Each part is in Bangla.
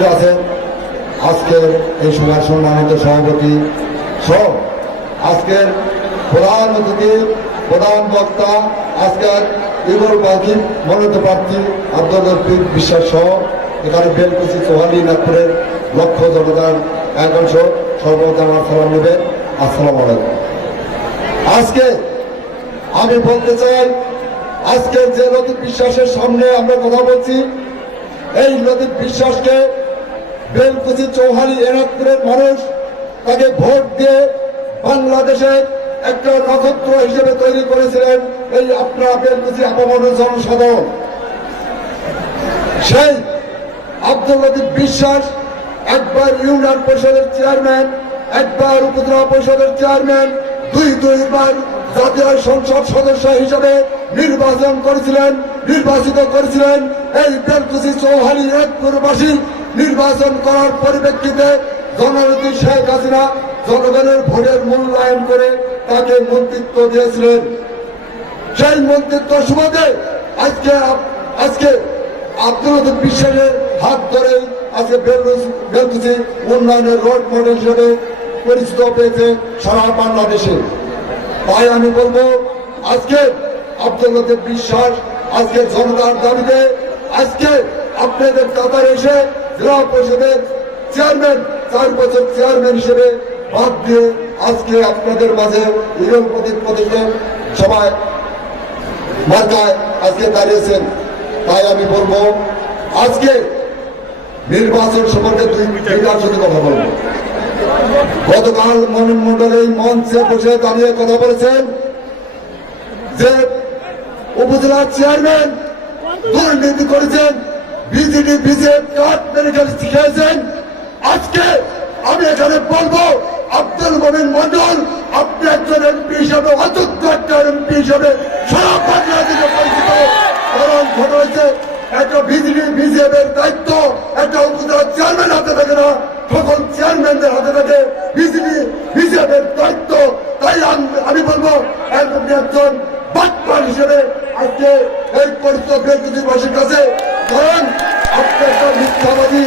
উপস্থিত আছেন। আজকের এই সময় সম্মানিত সভাপতি সহ আজকের প্রধান অতিথি, প্রধান বক্তা, আজকের ইগল পাখি মনোনীত প্রার্থী রফিক বিশ্বাস সহ এখানে বেলকুচি চৌহালি নাগপুরের লক্ষ জনতার এক অংশ সর্বদা আমার সালাম নেবেন। আসসালাম আলাইকুম। আজকে আমি বলতে চাই, আজকে যে লতিফ বিশ্বাসের সামনে আমরা কথা বলছি, এই লতিফ বিশ্বাসকে বেলকুচি চৌহালি এনাদপুরের মানুষ তাকে ভোট দিয়ে বাংলাদেশের একটা নক্ষত্র হিসেবে তৈরি করেছিলেন এই আপনারা বেলকুচি আপামনের জনসাধারণ সেই আব্দুল বিশ্বাস, একবার ইউনিয়ন পরিষদের চেয়ারম্যান, একবার উপজেলা পরিষদের চেয়ারম্যান, দুই দুইবার জাতীয় সংসদ সদস্য হিসেবে নির্বাচন করেছিলেন, নির্বাচিত করেছিলেন এই বেলকুচি চৌহালি একপুরবাসী নির্বাচন করার পরিপ্রেক্ষিতে জননেত্রী শেখ হাসিনা জনগণের ভোটের মূল্যায়ন করে তাকে মন্ত্রিত্ব দিয়েছিলেন। সেই মন্ত্রিত্ব সুবাদে আজকে আজকে আব্দুল বিশ্বাসের হাত ধরে আজকে বেলকুচি উন্নয়নের রোড মডেল হিসেবে পরিচিত পেয়েছে সারা বাংলাদেশে। তাই আমি বলব, আজকে আব্দুল বিশ্বাস আজকে জনতার দাবিতে, আজকে আপনাদের কাতার এসে জেলা পরিষদের চেয়ারম্যান, চার বছর চেয়ারম্যান হিসেবে বাদ দিয়ে আজকে আপনাদের মাঝে ইরম প্রতীক প্রতীকে সবাই মার্কায় আজকে দাঁড়িয়েছেন। তাই আমি বলব, আজকে নির্বাচন সম্পর্কে দুই দুইটার সাথে কথা বলব। গতকাল মনন মন্ডল এই মঞ্চে বসে দাঁড়িয়ে কথা বলেছেন যে উপজেলার চেয়ারম্যান দুর্নীতি করেছেন। বিজেপি বিজেপি কার্ড মেডিকেল শিখিয়েছেন। আজকে আমি এখানে বলব, আব্দুল মমিন মন্ডল, আপনি একজন এমপি হিসাবে, অযোগ্য একটা এমপি হিসাবে সারা বাংলাদেশে পরিচিত। কারণ ঘটনা হয়েছে, একটা বিজেপি, বিজেপির দায়িত্ব, একটা উপজেলা চেয়ারম্যান হাতে থাকে না সকল চেয়ারম্যানদের হাতে থাকে। বিজেপি, বিজেপির দায়িত্ব। তাই আমি- বলব, একজন বাটপার হিসেবে আজকে এই পরিচিত ব্যক্তিবাসীর কাছে কারণ আপনি মিথ্যাবাদী,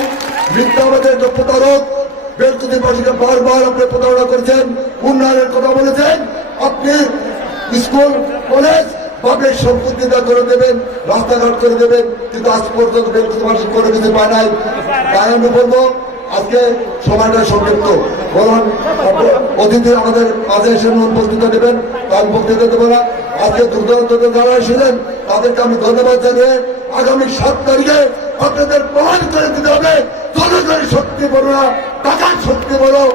মিথ্যাবাদের প্রতারক ব্যক্তিবাসীকে বারবার আপনি প্রতারণা করেছেন, উন্নয়নের কথা বলেছেন। আপনি স্কুল, কলেজ পাবলিক সম্পত্তি দা করে দেবেন, রাস্তাঘাট করে দেবেন, কিন্তু আজ পর্যন্ত ব্যক্তিবাসী করে দিতে পারে নাই। তাই আমি বলব, আজকে সময়টা সংক্ষিপ্ত। বলুন অতিথি আমাদের মাঝে এসে উপস্থিত নেবেন তার বক্তৃতা দেবো না। আজকে দুর্দান্ত যারা এসেছেন, তাদেরকে আমি ধন্যবাদ জানিয়ে আগামী সাত তারিখে আপনাদের প্রমাণ করে দিতে হবে, জনগণের শক্তি বলো না, টাকার শক্তি সেটাই